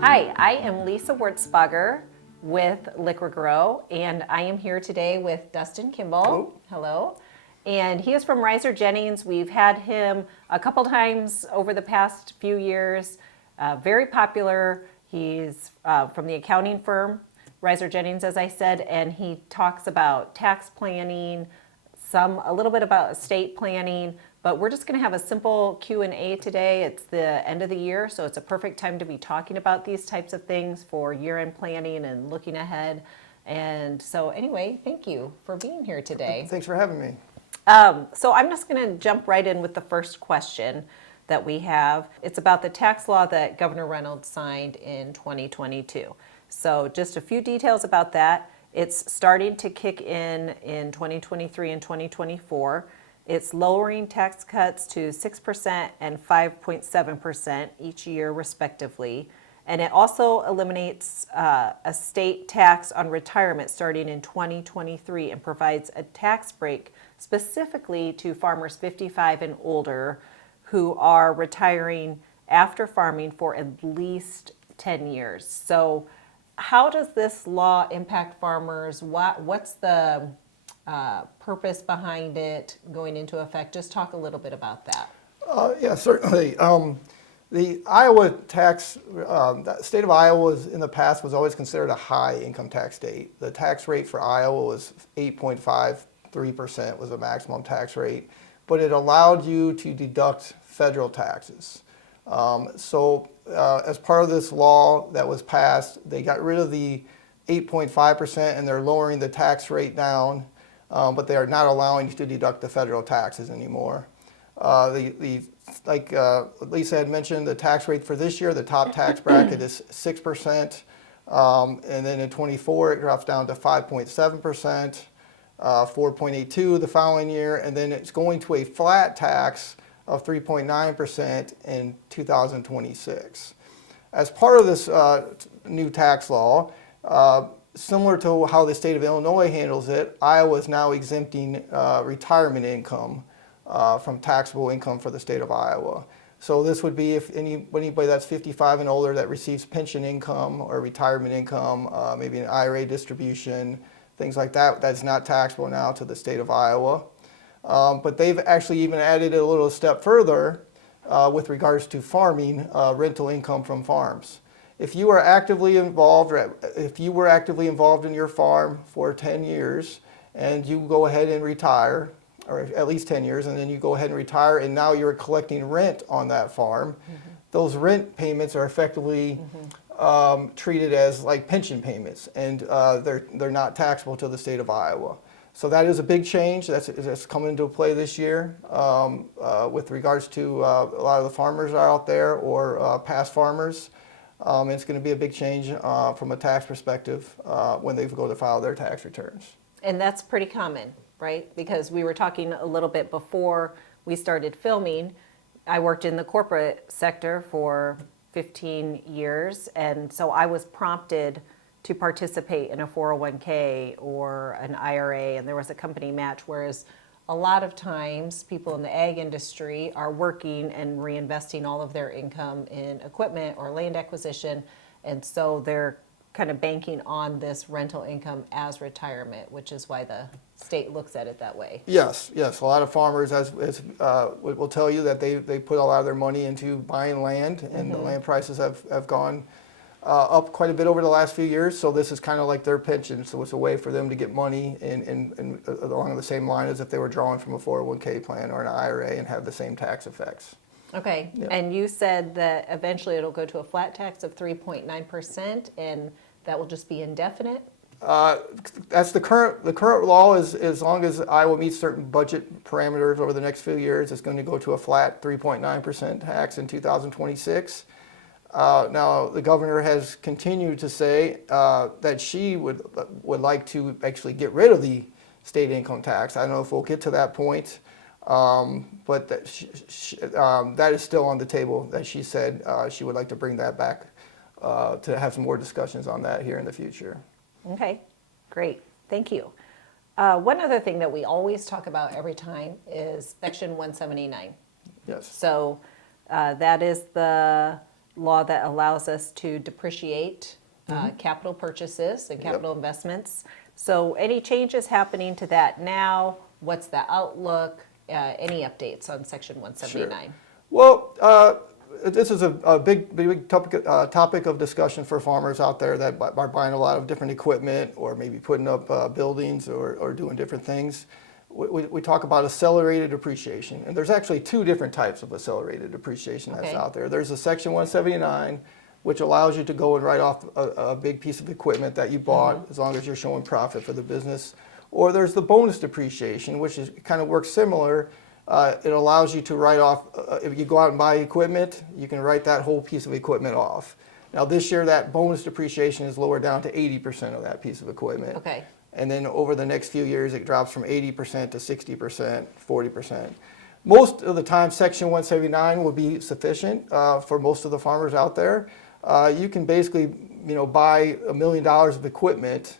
Hi, I am Lisa Wurzbacher with Liqui-Grow, and I am here today with Dustin Kimball. Hello. Hello. And he is from Reiser Jennings. We've had him a couple times over the past few years. Very popular. He's from the accounting firm, Reiser Jennings, as I said, and he talks about tax planning, a little bit about estate planning, but we're just going to have a simple Q&A today. It's the end of the year, so it's a perfect time to be talking about these types of things for year-end planning and looking ahead. And so anyway, thank you for being here today. Thanks for having me. So I'm just going to jump right in with the first question that we have. It's about the tax law that Governor Reynolds signed in 2022. So just a few details about that. It's starting to kick in 2023 and 2024. It's lowering tax cuts to 6% and 5.7% each year, respectively. And it also eliminates a state tax on retirement starting in 2023 and provides a tax break specifically to farmers 55 and older who are retiring after farming for at least 10 years. So how does this law impact farmers? What's the purpose behind it going into effect? Just talk a little bit about that. Yeah, certainly. The Iowa tax, the state of Iowa in the past was always considered a high income tax state. The tax rate for Iowa was 8.53% was the maximum tax rate, but it allowed you to deduct federal taxes. As part of this law that was passed, they got rid of the 8.5% and they're lowering the tax rate down, but they are not allowing you to deduct the federal taxes anymore. Like Lisa had mentioned, the tax rate for this year, the top tax bracket is 6%, and then in 24 it drops down to 5.7%, 4.82 the following year, and then it's going to a flat tax of 3.9% in 2026. As part of this new tax law, similar to how the state of Illinois handles it, Iowa is now exempting retirement income from taxable income for the state of Iowa. So this would be if anybody that's 55 and older that receives pension income or retirement income, maybe an IRA distribution, things like that, that's not taxable now to the state of Iowa. But they've actually even added it a little step further with regards to farming, rental income from farms. If you are actively involved, or if you were actively involved in your farm for 10 years and you go ahead and retire, or at least 10 years, and then you go ahead and retire, and now you're collecting rent on that farm, those rent payments are effectively treated as like pension payments, and they're not taxable to the state of Iowa. So that is a big change that's coming into play this year with regards to a lot of the farmers are out there or past farmers. It's going to be a big change from a tax perspective when they go to file their tax returns. And that's pretty common, right? Because we were talking a little bit before we started filming. I worked in the corporate sector for 15 years, and so I was prompted to participate in a 401k or an IRA, and there was a company match, whereas a lot of times people in the ag industry are working and reinvesting all of their income in equipment or land acquisition, and so they're kind of banking on this rental income as retirement, which is why the state looks at it that way. Yes. A lot of farmers will tell you that they put a lot of their money into buying land, and the land prices have gone up quite a bit over the last few years. So this is kind of like their pension. So it's a way for them to get money in along the same line as if they were drawing from a 401k plan or an IRA and have the same tax effects. Okay. Yeah. And you said that eventually it'll go to a flat tax of 3.9%, and that will just be indefinite? That's the current law is as long as Iowa meets certain budget parameters over the next few years, it's going to go to a flat 3.9% tax in 2026. Now, the governor has continued to say that she would like to actually get rid of the state income tax. I don't know if we'll get to that point, but that is still on the table, that she said she would like to bring that back to have some more discussions on that here in the future. Okay, great. Thank you. One other thing that we always talk about every time is Section 179. Yes. So that is law that allows us to depreciate capital purchases and capital investments. So any changes happening to that now? What's the outlook? Any updates on Section 179? Well, this is a big topic of discussion for farmers out there that are buying a lot of different equipment or maybe putting up buildings or doing different things. We talk about accelerated depreciation, and there's actually two different types of accelerated depreciation that's out there. There's a Section 179, which allows you to go and write off a big piece of equipment that you bought as long as you're showing profit for the business. Or there's the bonus depreciation, which kind of works similar. It allows you to write off, if you go out and buy equipment, you can write that whole piece of equipment off. Now this year that bonus depreciation is lowered down to 80% of that piece of equipment. Okay. And then over the next few years it drops from 80% to 60%, 40%. Most of the time Section 179 will be sufficient for most of the farmers out there. You can basically buy $1 million of equipment.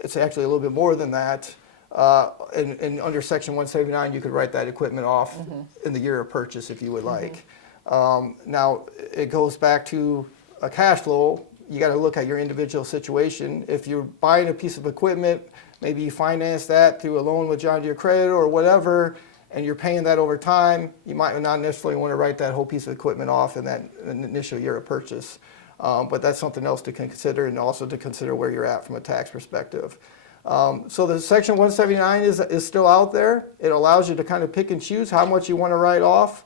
It's actually a little bit more than that. And under Section 179, you could write that equipment off in the year of purchase if you would like. Now, it goes back to a cash flow. You got to look at your individual situation. If you're buying a piece of equipment, maybe you finance that through a loan with John Deere Credit or whatever, and you're paying that over time, you might not necessarily want to write that whole piece of equipment off in that initial year of purchase. But that's something else to consider, and also to consider where you're at from a tax perspective. So the Section 179 is still out there. It allows you to kind of pick and choose how much you want to write off.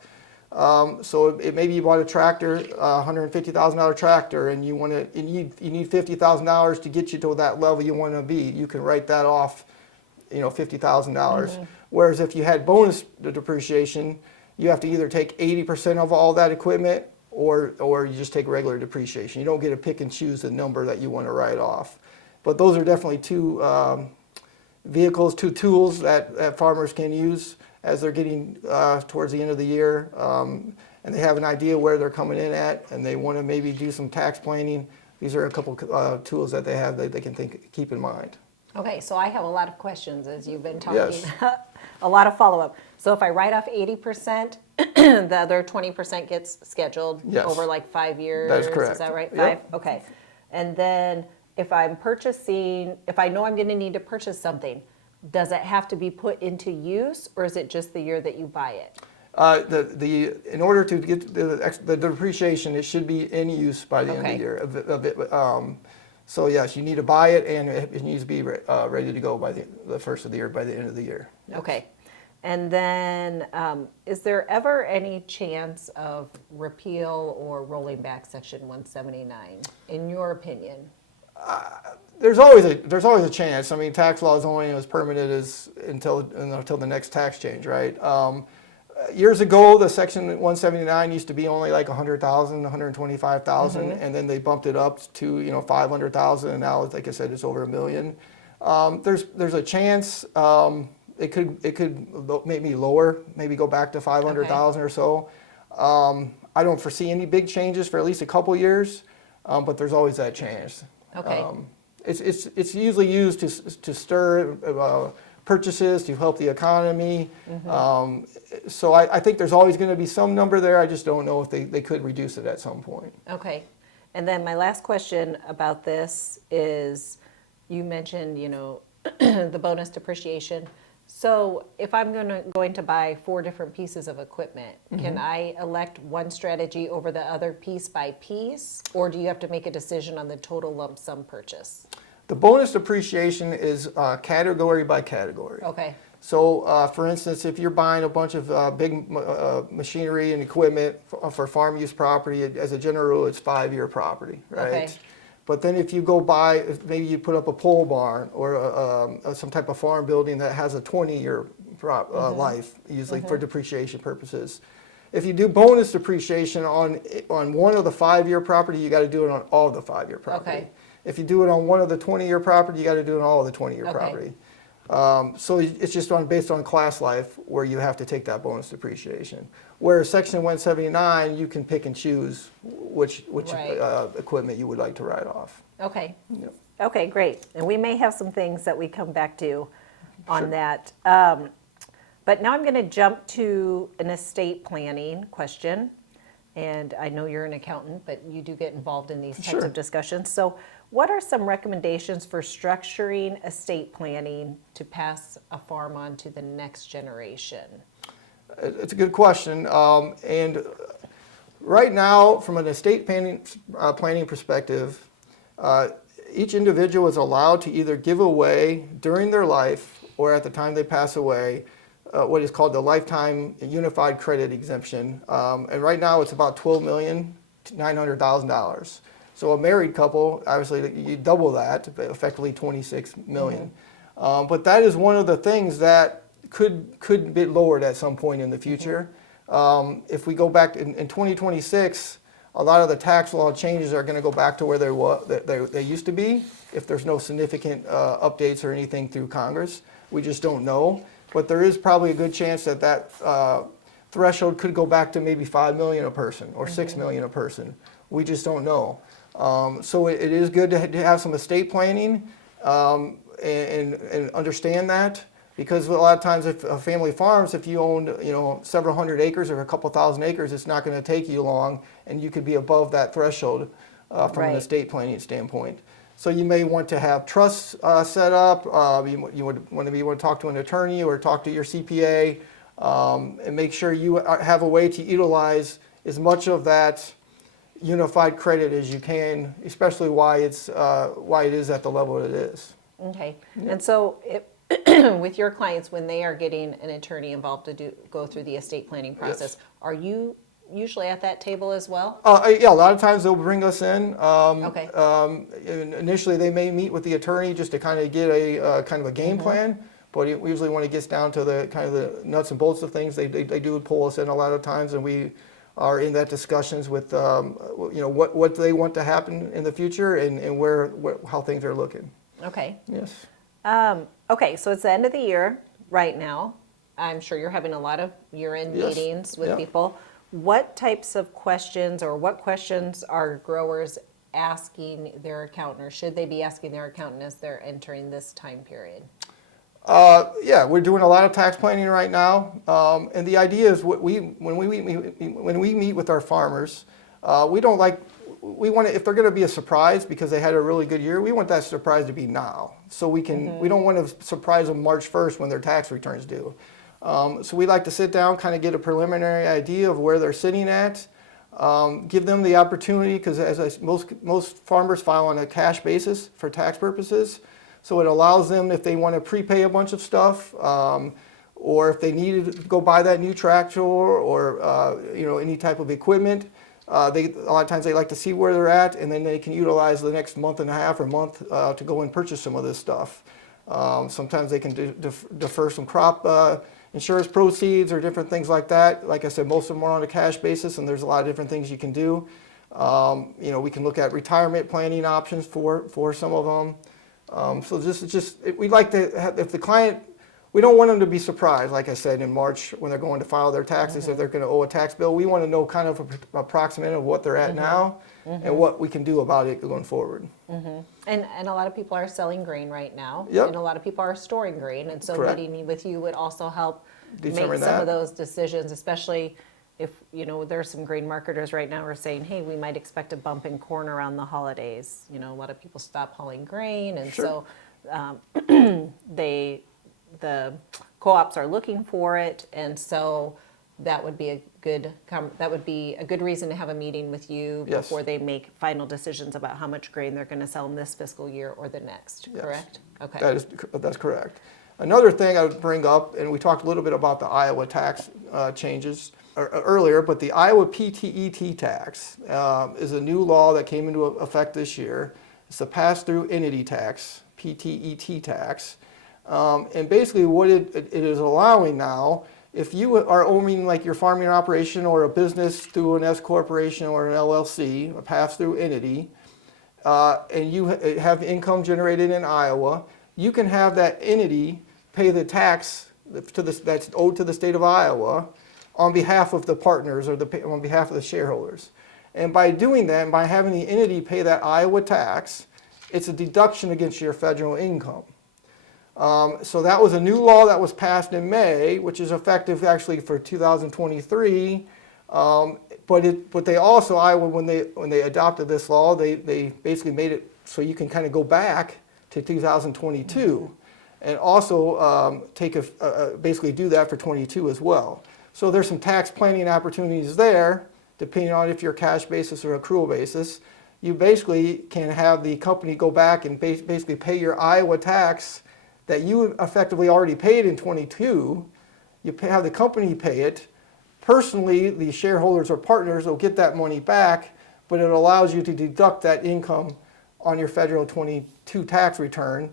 So maybe you bought a tractor, $150,000 tractor, and you need $50,000 to get you to that level you want to be. You can write that off, $50,000. Whereas if you had bonus depreciation, you have to either take 80% of all that equipment, or you just take regular depreciation. You don't get to pick and choose the number that you want to write off. But those are definitely two vehicles, two tools that farmers can use as they're getting towards the end of the year, and they have an idea where they're coming in at, and they want to maybe do some tax planning. These are a couple tools that they have that they can keep in mind. Okay, so I have a lot of questions as you've been talking. A lot of follow-up. So if I write off 80%, the other 20% gets scheduled over like 5 years. That is correct. Is that right? Yep. 5? Okay. And then if I'm purchasing, if I know I'm going to need to purchase something, does it have to be put into use, or is it just the year that you buy it? In order to get the depreciation, it should be in use by the end of the year. So yes, you need to buy it, and it needs to be ready to go by the first of the year, by the end of the year. Okay. And then is there ever any chance of repeal or rolling back Section 179, in your opinion? There's always a chance. I mean, tax law is only as permanent as until the next tax change, right? Years ago, the Section 179 used to be only like 100,000, 125,000, and then they bumped it up to 500,000, and now, like I said, it's over $1 million. There's a chance it could maybe lower, maybe go back to 500,000 or so. I don't foresee any big changes for at least a couple years, but there's always that chance. Okay. It's usually used to stir purchases, to help the economy. So I think there's always going to be some number there. I just don't know if they could reduce it at some point. Okay. And then my last question about this is, you mentioned, the bonus depreciation. So if I'm going to buy 4 different pieces of equipment, can I elect one strategy over the other piece by piece, or do you have to make a decision on the total lump sum purchase? The bonus depreciation is category by category. Okay. So, for instance, if you're buying a bunch of big machinery and equipment for farm use property, as a general rule, it's 5-year property, right? Okay. But then if you go buy, maybe you put up a pole barn or some type of farm building that has a 20-year life, usually for depreciation purposes. If you do bonus depreciation on one of the 5-year property, you got to do it on all of the 5-year property. Okay. If you do it on one of the 20-year property, you got to do it on all of the 20-year property. So it's just based on class life where you have to take that bonus depreciation. Whereas Section 179, you can pick and choose which equipment you would like to write off. Okay. Yep. Okay, great. And we may have some things that we come back to on that. But now I'm going to jump to an estate planning question. And I know you're an accountant, but you do get involved in these types Sure. of discussions. So what are some recommendations for structuring estate planning to pass a farm on to the next generation? It's a good question. And right now, from an estate planning perspective, each individual is allowed to either give away during their life or at the time they pass away what is called the Lifetime Unified Credit Exemption. And right now it's about $12,900,000. So a married couple, obviously you double that, effectively $26 million. But that is one of the things that could be lowered at some point in the future. If we go back in 2026, a lot of the tax law changes are going to go back to where they used to be if there's no significant updates or anything through Congress. We just don't know. But there is probably a good chance that that threshold could go back to maybe 5 million a person or 6 million a person. We just don't know. So it is good to have some estate planning and understand that. Because a lot of times, if a family farms, if you own, several hundred acres or a couple thousand acres, it's not going to take you long, and you could be above that threshold from an estate planning standpoint. So you may want to have trusts set up. You would want to talk to an attorney or talk to your CPA, and make sure you have a way to utilize as much of that unified credit as you can, especially why it is at the level it is. Okay. And so with your clients, when they are getting an attorney involved to go through the estate planning process, are you usually at that table as well? Yeah, a lot of times they'll bring us in. Okay. Initially, they may meet with the attorney just to kind of get a kind of a game plan. But usually, when it gets down to the kind of the nuts and bolts of things, they do pull us in a lot of times, and we are in that discussions with what they want to happen in the future and how things are looking. Okay. Yes. Okay, so it's the end of the year right now. I'm sure you're having a lot of year-end meetings with people. What types of questions or what questions are growers asking their accountant, or should they be asking their accountant as they're entering this time period? Yeah, we're doing a lot of tax planning right now, and the idea is when we meet with our farmers, we want to, if they're going to be a surprise because they had a really good year, we want that surprise to be now. So we don't want to surprise them March 1st when their tax returns due. So we like to sit down, kind of get a preliminary idea of where they're sitting at, give them the opportunity, because most farmers file on a cash basis for tax purposes. So it allows them, if they want to prepay a bunch of stuff, or if they need to go buy that new tractor or any type of equipment, a lot of times they like to see where they're at, and then they can utilize the next month and a half or month to go and purchase some of this stuff. Sometimes they can defer some crop insurance proceeds or different things like that. Like I said, most of them are on a cash basis, and there's a lot of different things you can do. We can look at retirement planning options for some of them. So we like to have, if the client, we don't want them to be surprised, like I said, in March when they're going to file their taxes, if they're going to owe a tax bill. We want to know kind of approximate of what they're at now and what we can do about it going forward. And a lot of people are selling grain right now, Yep. and a lot of people are storing grain, and so Correct. meeting with you would also help Determine make some that. of those decisions, especially if, there's some grain marketers right now who are saying, hey, we might expect a bump in corn around the holidays. A lot of people stop hauling grain, and Sure. so the co-ops are looking for it, and so that would be a good reason to have a meeting with you Yes. before they make final decisions about how much grain they're going to sell in this fiscal year or the next. Yes. Correct? Okay. That's correct. Another thing I would bring up, and we talked a little bit about the Iowa tax changes earlier, but the Iowa PTET tax is a new law that came into effect this year. It's a pass-through entity tax, PTET tax. And basically what it is allowing now, if you are owning like your farming operation or a business through an S corporation or an LLC, a pass-through entity, and you have income generated in Iowa, you can have that entity pay the tax that's owed to the state of Iowa on behalf of the partners or on behalf of the shareholders. And by doing that, by having the entity pay that Iowa tax, it's a deduction against your federal income. So that was a new law that was passed in May, which is effective actually for 2023. But they also, Iowa, when they adopted this law, they basically made it so you can kind of go back to 2022, and also basically do that for 22 as well. So there's some tax planning opportunities there, depending on if you're cash basis or accrual basis. You basically can have the company go back and basically pay your Iowa tax that you effectively already paid in 22. Have the company pay it. Personally, the shareholders or partners will get that money back, but it allows you to deduct that income on your federal 22 tax return.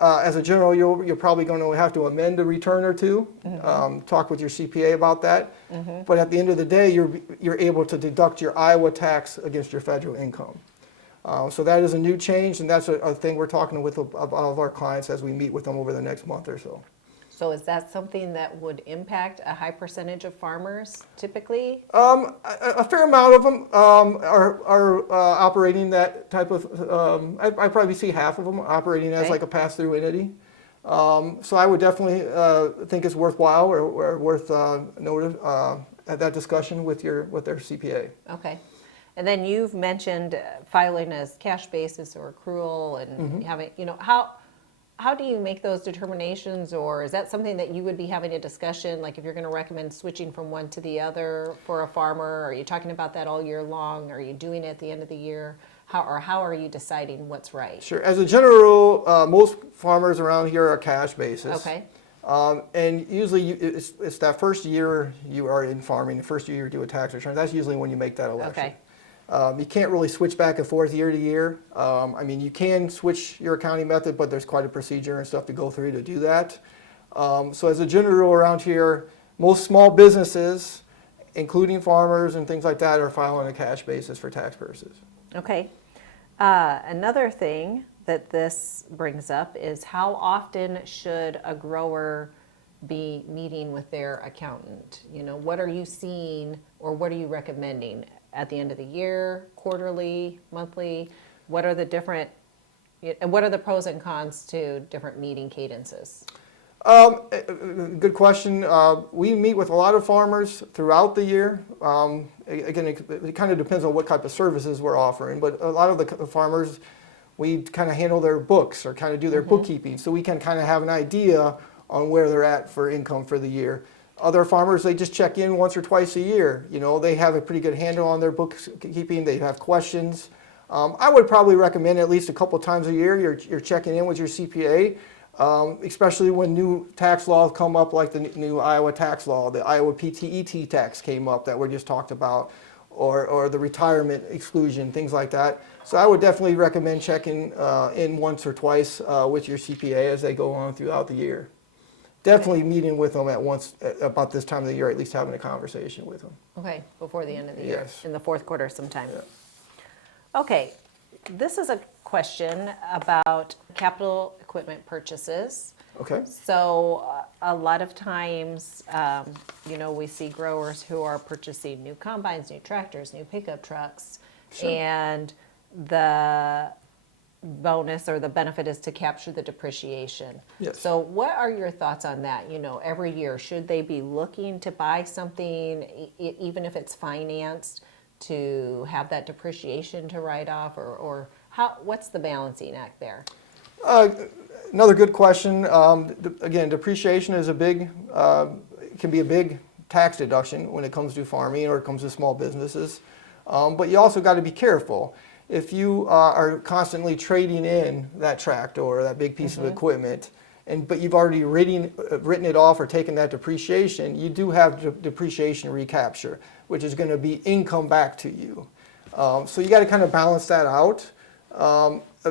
As a general, you're probably going to have to amend a return or two, talk with your CPA about that. But at the end of the day, you're able to deduct your Iowa tax against your federal income. So that is a new change, and that's a thing we're talking with all of our clients as we meet with them over the next month or so. So is that something that would impact a high percentage of farmers typically? A fair amount of them are operating that type of, I probably see half of them operating as like a pass-through entity. So I would definitely think it's worthwhile or worth noting at that discussion with their CPA. Okay. And then you've mentioned filing as cash basis or accrual and having, how do you make those determinations, or is that something that you would be having a discussion, like if you're going to recommend switching from one to the other for a farmer? Are you talking about that all year long? Are you doing it at the end of the year? How are you deciding what's right? Sure. As a general rule, most farmers around here are cash basis. Okay. And usually it's that first year you are in farming, the first year you do a tax return. That's usually when you make that election. Okay. You can't really switch back and forth year to year. I mean, you can switch your accounting method, but there's quite a procedure and stuff to go through to do that. So as a general rule around here, most small businesses, including farmers and things like that, are filing a cash basis for tax purposes. Okay. Another thing that this brings up is how often should a grower be meeting with their accountant? What are you seeing or what are you recommending? At the end of the year, quarterly, monthly? What are the pros and cons to different meeting cadences? Good question. We meet with a lot of farmers throughout the year. Again, it kind of depends on what type of services we're offering, but a lot of the farmers, we kind of handle their books or kind of do their bookkeeping, so we can kind of have an idea on where they're at for income for the year. Other farmers, they just check in once or twice a year. They have a pretty good handle on their bookkeeping. They have questions. I would probably recommend at least a couple times a year you're checking in with your CPA, especially when new tax laws come up, like the new Iowa tax law, the Iowa PTET tax came up that we just talked about, or the retirement exclusion, things like that. So I would definitely recommend checking in once or twice with your CPA as they go on throughout the year. Definitely meeting with them about this time of the year, at least having a conversation with them. Okay, before the end of the year, Yes. in the fourth quarter sometime. Yeah. Okay, this is a question about capital equipment purchases. Okay. So a lot of times, we see growers who are purchasing new combines, new tractors, new pickup trucks, and the bonus or the benefit is to capture the depreciation. Yes. So what are your thoughts on that? Every year, should they be looking to buy something, even if it's financed, to have that depreciation to write off, or what's the balancing act there? Another good question. Again, depreciation is can be a big tax deduction when it comes to farming or it comes to small businesses. But you also got to be careful. If you are constantly trading in that tractor or that big piece of equipment, but you've already written it off or taken that depreciation, you do have depreciation recapture, which is going to be income back to you. So you got to kind of balance that out.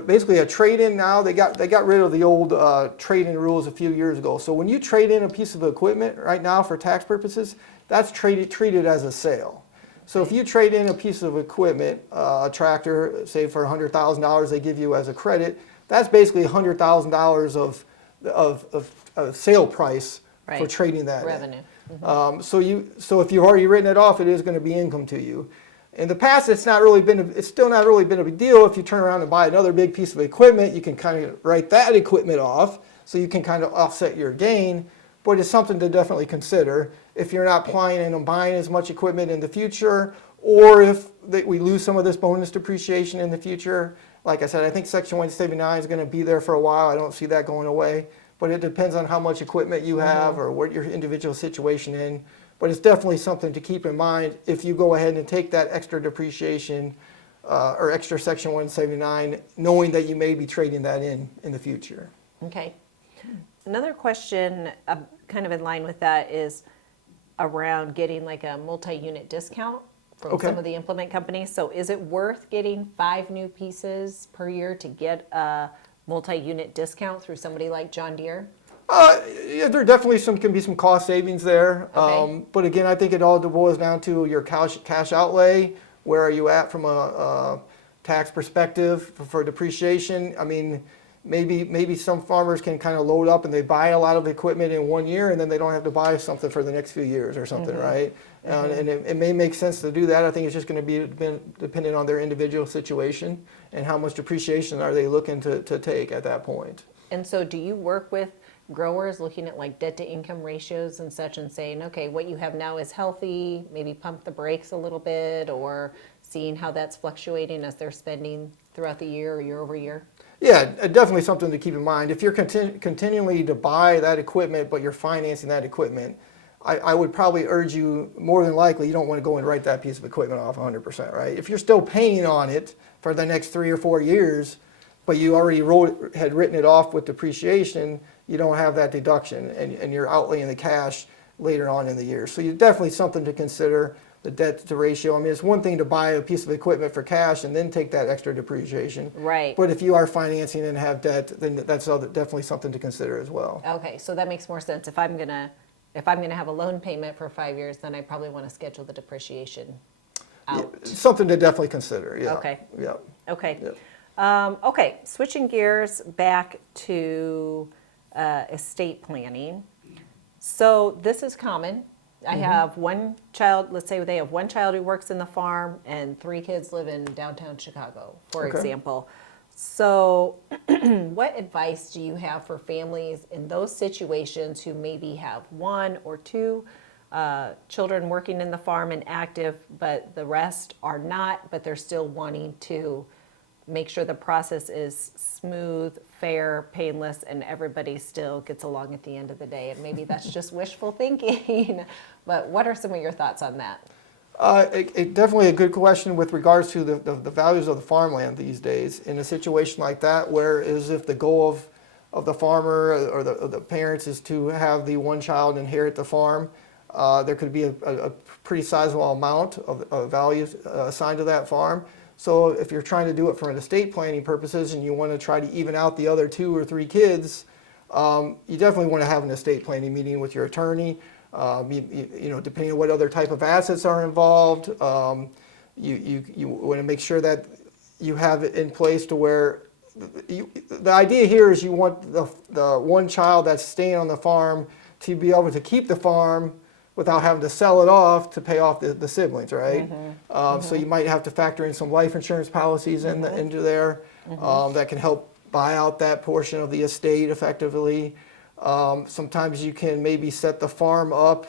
Basically, a trade-in now, they got rid of the old trade-in rules a few years ago. So when you trade in a piece of equipment right now for tax purposes, that's treated as a sale. So if you trade in a piece of equipment, a tractor, say for $100,000 they give you as a credit, that's basically $100,000 of sale price for trading that revenue. in. So if you've already written it off, it is going to be income to you. In the past, it's still not really been a big deal. If you turn around and buy another big piece of equipment, you can kind of write that equipment off, so you can kind of offset your gain. but it's something to definitely consider if you're not planning on buying as much equipment in the future, or if we lose some of this bonus depreciation in the future. Like I said, I think Section 179 is going to be there for a while. I don't see that going away, but it depends on how much equipment you have or what your individual situation in. But it's definitely something to keep in mind if you go ahead and take that extra depreciation or extra Section 179, knowing that you may be trading that in the future. Okay. Another question kind of in line with that is around getting like a multi-unit discount from some of the implement companies. So is it worth getting 5 new pieces per year to get a multi-unit discount through somebody like John Deere? Yeah, there definitely can be some cost savings there. Okay. But again, I think it all boils down to your cash outlay. Where are you at from a tax perspective for depreciation? I mean, maybe some farmers can kind of load up and they buy a lot of equipment in 1 year and then they don't have to buy something for the next few years or something, right? And it may make sense to do that. I think it's just going to be dependent on their individual situation and how much depreciation are they looking to take at that point. And so do you work with growers looking at like debt to income ratios and such and saying, okay, what you have now is healthy, maybe pump the brakes a little bit, or seeing how that's fluctuating as they're spending throughout the year or year over year? Yeah, definitely something to keep in mind. If you're continually to buy that equipment, but you're financing that equipment, I would probably urge you, more than likely, you don't want to go and write that piece of equipment off 100%, right? If you're still paying on it for the next 3 or 4 years, but you already had written it off with depreciation, you don't have that deduction, and you're outlaying the cash later on in the year. So you definitely something to consider, the debt to ratio. I mean, it's one thing to buy a piece of equipment for cash and then take that extra depreciation. Right. But if you are financing and have debt, then that's definitely something to consider as well. Okay, so that makes more sense. If I'm gonna have a loan payment for 5 years, then I probably want to schedule the depreciation out. Yeah, something to definitely consider. Yeah. Okay. Yeah. Okay. Yeah. Okay, switching gears back to estate planning. So this is common. I have one child, let's say they have one child who works in the farm and 3 kids live in downtown Chicago, for example. So what advice do you have for families in those situations who maybe have 1 or 2 children working in the farm and active, but the rest are not, but they're still wanting to make sure the process is smooth, fair, painless, and everybody still gets along at the end of the day? And maybe that's just wishful thinking, but what are some of your thoughts on that? Definitely a good question with regards to the values of the farmland these days. In a situation like that, where is if the goal of the farmer or the parents is to have the one child inherit the farm, there could be a pretty sizable amount of values assigned to that farm. So if you're trying to do it for an estate planning purposes and you want to try to even out the other 2 or 3 kids, you definitely want to have an estate planning meeting with your attorney. You know, depending on what other type of assets are involved, you want to make sure that you have it in place to where the idea here is you want the one child that's staying on the farm to be able to keep the farm without having to sell it off to pay off the siblings, right? So you might have to factor in some life insurance policies into there that can help buy out that portion of the estate effectively. Sometimes you can maybe set the farm up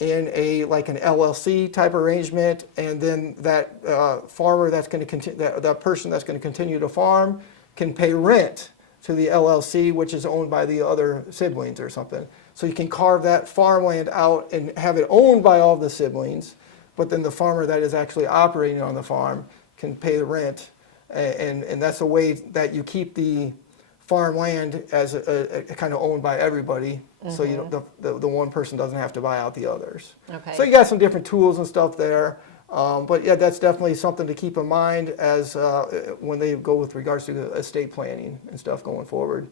in like an LLC type arrangement, and then that farmer that's going to continue, that person that's going to continue to farm can pay rent to the LLC, which is owned by the other siblings or something. So you can carve that farmland out and have it owned by all the siblings, but then the farmer that is actually operating on the farm can pay the rent, and that's a way that you keep the farmland as a kind of owned by everybody, so you don't, the one person doesn't have to buy out the others. Okay. So you got some different tools and stuff there, but yeah, that's definitely something to keep in mind as when they go with regards to estate planning and stuff going forward.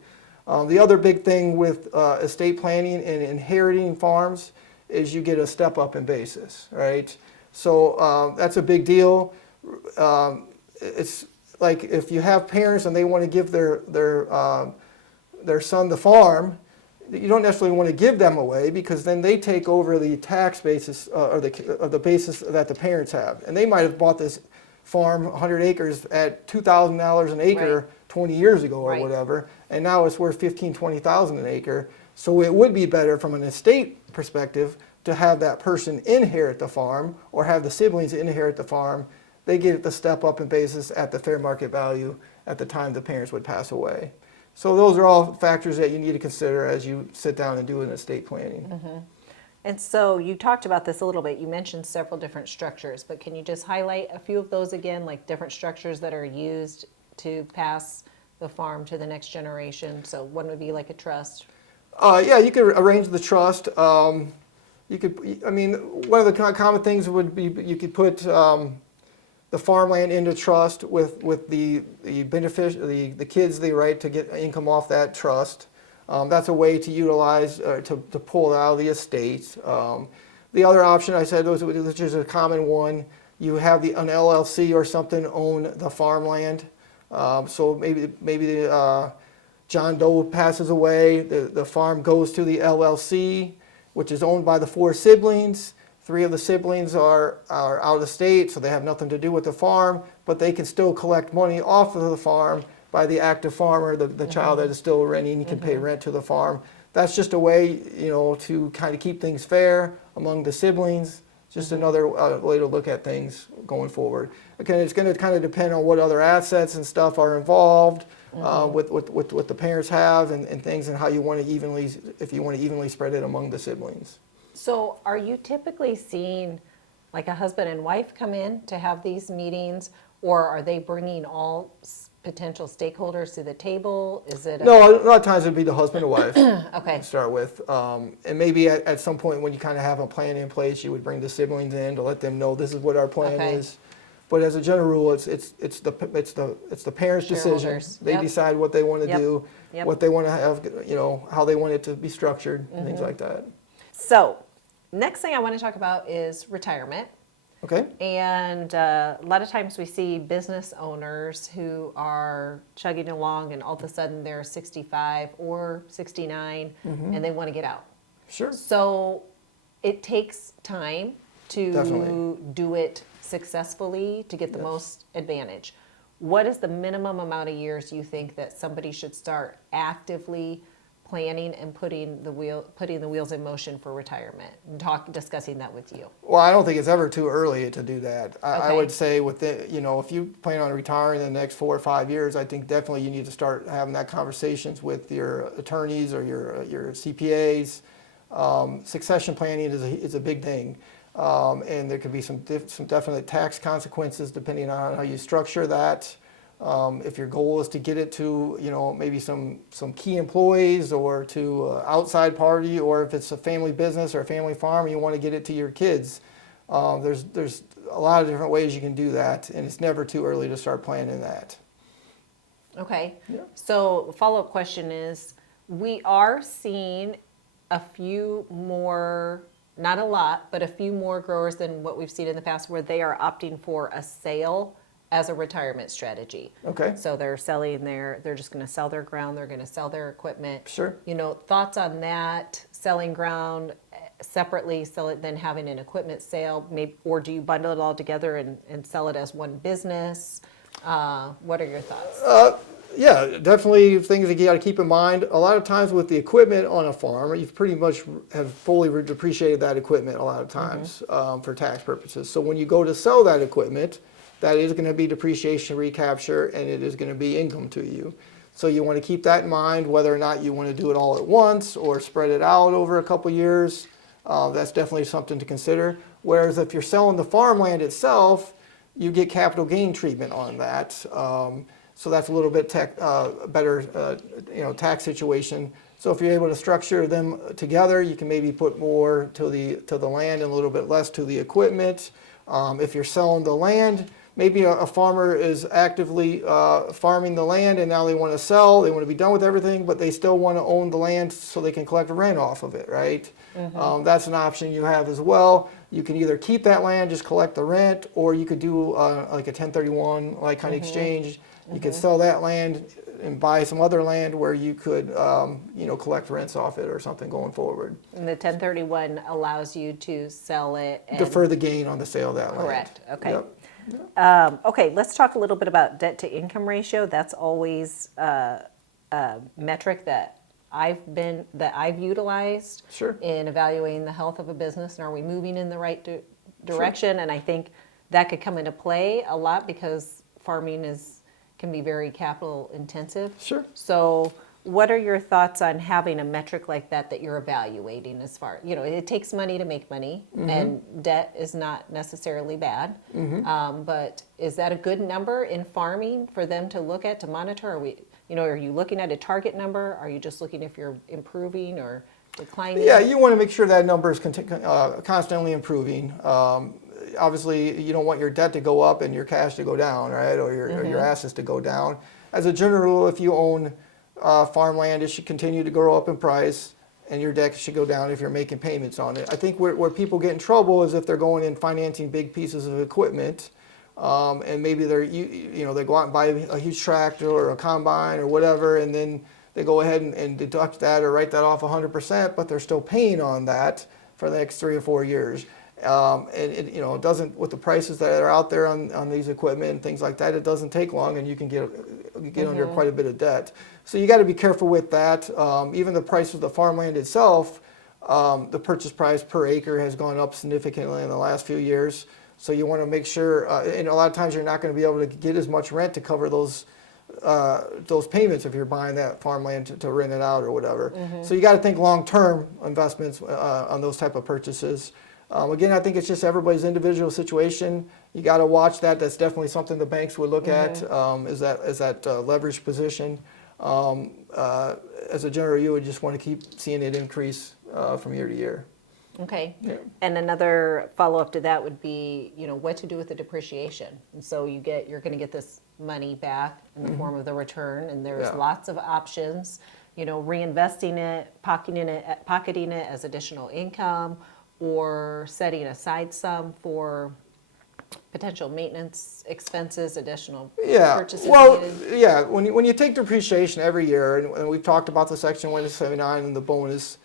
The other big thing with estate planning and inheriting farms is you get a step up in basis, right? So that's a big deal. It's like if you have parents and they want to give their son the farm, you don't necessarily want to give them away, because then they take over the tax basis or the basis that the parents have, and they might have bought this farm 100 acres at $2,000 an acre 20 years ago or whatever, and now it's worth $15,000-$20,000 an acre. So it would be better from an estate perspective to have that person inherit the farm or have the siblings inherit the farm. They get the step up in basis at the fair market value at the time the parents would pass away. So those are all factors that you need to consider as you sit down and do an estate planning. And so you talked about this a little bit. You mentioned several different structures, but can you just highlight a few of those again, like different structures that are used to pass the farm to the next generation? So one would be like a trust. Yeah, you could arrange the trust. You could, I mean, one of the common things would be you could put the farmland into trust with the the kids, the right to get income off that trust. That's a way to utilize to pull it out of the estate. The other option I said, which is a common one, you have an LLC or something own the farmland. So maybe John Doe passes away, the farm goes to the LLC, which is owned by the 4 siblings. 3 of the siblings are out of state, so they have nothing to do with the farm, but they can still collect money off of the farm by the active farmer, the child that is still renting, can pay rent to the farm. That's just a way, to kind of keep things fair among the siblings. Just another way to look at things going forward. Again, it's going to kind of depend on what other assets and stuff are involved with what the parents have and things, and how you want to if you want to evenly spread it among the siblings. So are you typically seeing like a husband and wife come in to have these meetings, or are they bringing all potential stakeholders to the table? Is it No, a lot of times it'd be the husband and wife okay. to start with. And maybe at some point when you kind of have a plan in place, you would bring the siblings in to let them know this is what our plan is. But as a general rule, it's the parents' decision. Shareholders. They decide what they want to do, Yep. what they want to have, how they want it to be structured, things like that. So next thing I want to talk about is retirement. Okay. And a lot of times we see business owners who are chugging along and all of a sudden they're 65 or 69 and they want to get out. Sure. So it takes time to Definitely. do it successfully to get the most advantage. What is the minimum amount of years you think that somebody should start actively planning and putting the wheels in motion for retirement, and discussing that with you? Well, I don't think it's ever too early to do that. I Okay. would say if you plan on retiring in the next 4 or 5 years, I think definitely you need to start having that conversations with your attorneys or your CPAs. Succession planning is a big thing. And there could be some definite tax consequences depending on how you structure that. If your goal is to get it to, maybe some key employees or to outside party, or if it's a family business or a family farm, and you want to get it to your kids. There's a lot of different ways you can do that, and it's never too early to start planning that. Okay. Yeah. So follow-up question is, we are seeing a few more, not a lot, but a few more growers than what we've seen in the past where they are opting for a sale as a retirement strategy. Okay. So they're just going to sell their ground, they're going to sell their equipment. Sure. Thoughts on that, selling ground separately, sell it, then having an equipment sale, maybe, or do you bundle it all together and sell it as one business? What are your thoughts? Yeah, definitely things that you got to keep in mind. A lot of times with the equipment on a farm, you've pretty much have fully depreciated that equipment a lot of times for tax purposes. So when you go to sell that equipment, that is going to be depreciation recapture, and it is going to be income to you. So you want to keep that in mind, whether or not you want to do it all at once or spread it out over a couple years. That's definitely something to consider. Whereas if you're selling the farmland itself, you get capital gain treatment on that. So that's a little bit better, tax situation. So if you're able to structure them together, you can maybe put more to the land and a little bit less to the equipment. If you're selling the land, maybe a farmer is actively farming the land and now they want to sell, they want to be done with everything, but they still want to own the land so they can collect rent off of it, right? That's an option you have as well. You can either keep that land, just collect the rent, or you could do like a 1031 like kind of exchange. You could sell that land and buy some other land where you could, collect rents off it or something going forward. And the 1031 allows you to sell it and Defer the gain on the sale of that land. correct. Okay. Yep. Okay, let's talk a little bit about debt to income ratio. That's always a metric that I've utilized Sure. in evaluating the health of a business, and are we moving in the right direction? And I think that could come into play a lot because farming can be very capital intensive. Sure. So what are your thoughts on having a metric like that you're evaluating as far, it takes money to make money, and debt is not necessarily bad. But is that a good number in farming for them to look at, to monitor? Are you looking at a target number? Are you just looking if you're improving or declining? Yeah, you want to make sure that number is constantly improving. Obviously, you don't want your debt to go up and your cash to go down, right? Or your assets to go down. As a general rule, if you own farmland, it should continue to grow up in price, and your debt should go down if you're making payments on it. I think where people get in trouble is if they're going and financing big pieces of equipment, and maybe they go out and buy a huge tractor or a combine or whatever, and then they go ahead and deduct that or write that off 100%, but they're still paying on that for the next 3 or 4 years. And it doesn't, with the prices that are out there on these equipment and things like that, it doesn't take long, and you can get under quite a bit of debt. So you got to be careful with that. Even the price of the farmland itself, the purchase price per acre has gone up significantly in the last few years. So you want to make sure, and a lot of times you're not going to be able to get as much rent to cover those payments if you're buying that farmland to rent it out or whatever. So you got to think long-term investments on those type of purchases. Again, I think it's just everybody's individual situation. You got to watch that. That's definitely something the banks would look at, is that leverage position. As a general, you would just want to keep seeing it increase from year to year. Okay. Yeah. And another follow-up to that would be, what to do with the depreciation. And so you're going to get this money back in the form of the return, and there's lots of options, reinvesting it, pocketing it as additional income, or setting aside some for potential maintenance expenses, additional purchases needed. Yeah. When you take depreciation every year, and we've talked about the Section 179 and the bonus,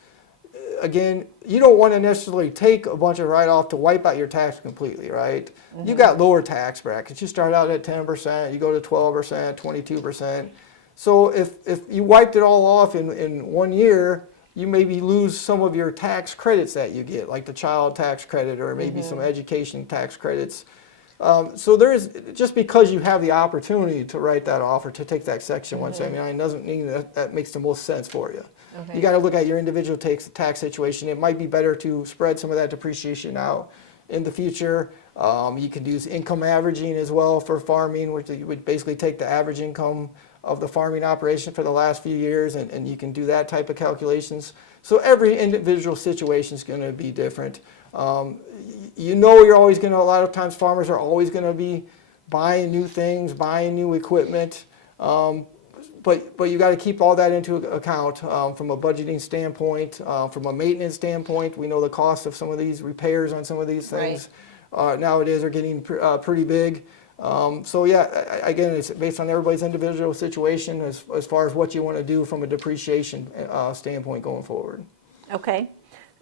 again, you don't want to necessarily take a bunch of write-off to wipe out your tax completely, right? You got lower tax brackets. You start out at 10%, you go to 12%, 22%. So if you wiped it all off in 1 year, you maybe lose some of your tax credits that you get, like the child tax credit or maybe some education tax credits. So just because you have the opportunity to write that off or to take that Section 179 doesn't mean that makes the most sense for you. Okay. You got to look at your individual tax situation. It might be better to spread some of that depreciation out in the future. You can use income averaging as well for farming, which you would basically take the average income of the farming operation for the last few years, and you can do that type of calculations. So every individual situation is going to be different. You're always going to, a lot of times farmers are always going to be buying new things, buying new equipment. But you got to keep all that into account from a budgeting standpoint, from a maintenance standpoint. We know the cost of some of these repairs on some of these things nowadays are getting pretty big. So again, it's based on everybody's individual situation as far as what you want to do from a depreciation standpoint going forward. Okay.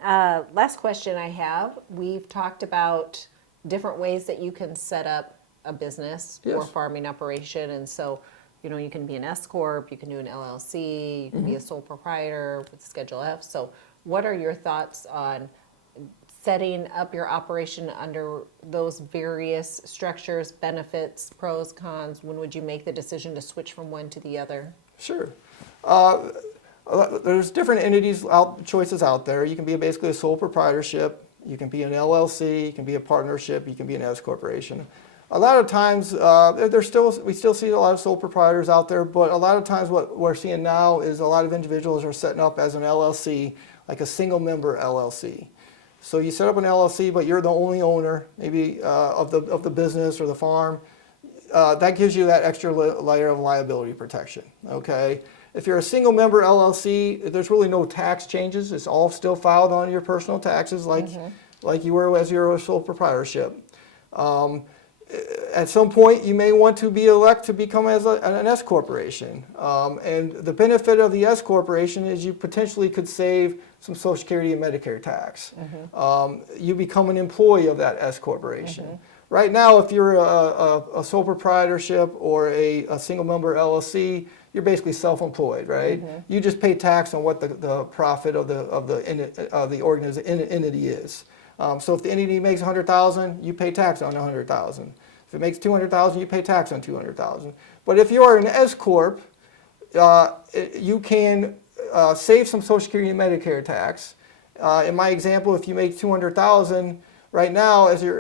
Last question I have. We've talked about different ways that you can set up a business or farming operation, and so you can be an S corp, you can do an LLC, you can be a sole proprietor with Schedule F. So, what are your thoughts on setting up your operation under those various structures, benefits, pros, cons? When would you make the decision to switch from one to the other? Sure. There's different choices out there. You can be basically a sole proprietorship. You can be an LLC. You can be a partnership. You can be an S corporation. A lot of times, we still see a lot of sole proprietors out there, but a lot of times what we're seeing now is a lot of individuals are setting up as an LLC, like a single member LLC. So you set up an LLC, but you're the only owner, maybe of the business or the farm. That gives you that extra layer of liability protection. Okay. If you're a single member LLC, there's really no tax changes. It's all still filed on your personal taxes, like you were as your sole proprietorship. At some point, you may want to elect to become an S corporation. And the benefit of the S corporation is you potentially could save some Social Security and Medicare tax. You become an employee of that S corporation. Right now, if you're a sole proprietorship or a single member LLC, you're basically self-employed, right? You just pay tax on what the profit of the entity is. So if the entity makes $100,000, you pay tax on $100,000. If it makes $200,000, you pay tax on $200,000. But if you are an S corp, you can save some Social Security and Medicare tax. In my example, if you make $200,000 right now, as you're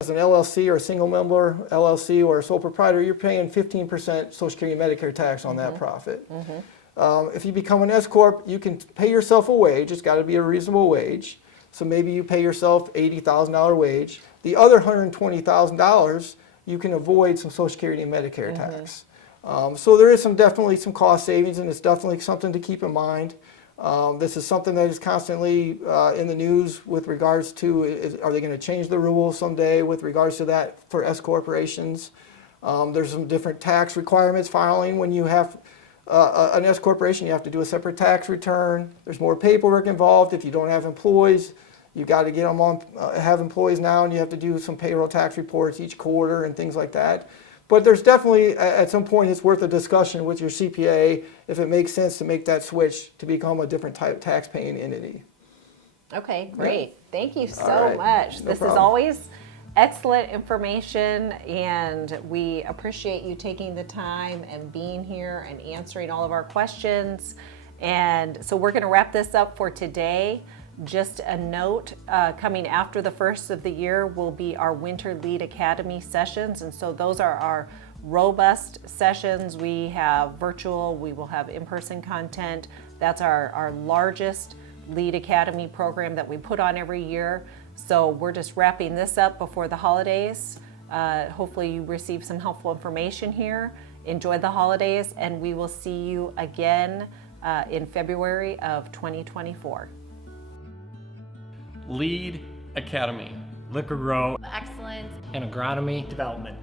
as an LLC or a single member LLC or a sole proprietor, you're paying 15% Social Security and Medicare tax on that profit. If you become an S corp, you can pay yourself a wage. It's got to be a reasonable wage. So maybe you pay yourself $80,000 wage. The other $120,000, you can avoid some Social Security and Medicare tax. So there is definitely some cost savings, and it's definitely something to keep in mind. This is something that is constantly in the news with regards to, are they going to change the rules someday with regards to that for S corporations? There's some different tax requirements filing when you have an S corporation. You have to do a separate tax return. There's more paperwork involved. If you don't have employees, you got to get them on, have employees now, and you have to do some payroll tax reports each quarter and things like that. But there's definitely, at some point, it's worth a discussion with your CPA if it makes sense to make that switch to become a different type tax-paying entity. Okay, great. Yeah. Thank you so All right. much. No This problem. is always excellent information, and we appreciate you taking the time and being here and answering all of our questions. And so we're going to wrap this up for today. Just a note, coming after the first of the year will be our Winter Lead Academy sessions. And so those are our robust sessions. We have virtual, we will have in-person content. That's our largest Lead Academy program that we put on every year. So we're just wrapping this up before the holidays. Hopefully you receive some helpful information here. Enjoy the holidays, and we will see you again in February of 2024. Lead Academy. Liqui-Grow Excellence and agronomy development.